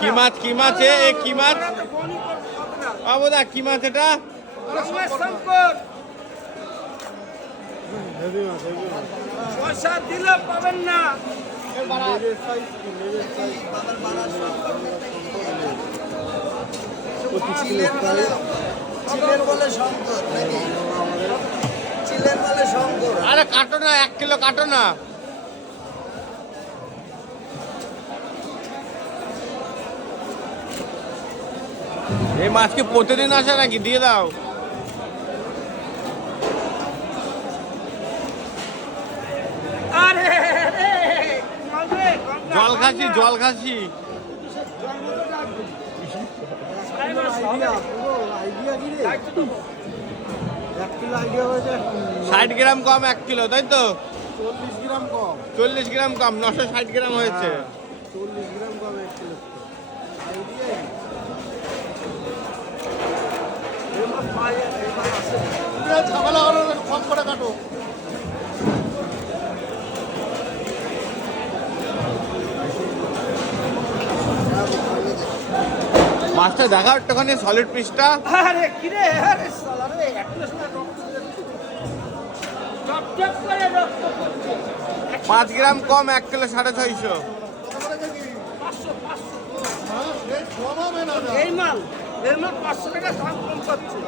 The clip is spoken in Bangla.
কি মাছ কি মাছ, এ এ, কি মাছ? বাবুদা কি এটা? আরে কাটো না, এক কিলো কাটো না। এই মাছ কি প্রতিদিন আসে নাকি? দিয়ে দাও। জল খাসি জল খাসি। ষাট গ্রাম কম এক কিলো তাই তো? চল্লিশ গ্রাম কম। চল্লিশ গ্রাম কম নশো ষাট গ্রাম হয়েছে। চল্লিশ গ্রাম কম এক কিলো। ঝামেলা হলো কম করে কাটো। মাছটা দেখা একটুখানি সলিড পিসটা আরে আরে শালা রে। পাঁচ গ্রাম কম এক কিলো সাড়ে ছয়শো। পাঁচশো, পাঁচশো। এই মাল এই মাল পাঁচশো টাকা দাম কম পাচ্ছে।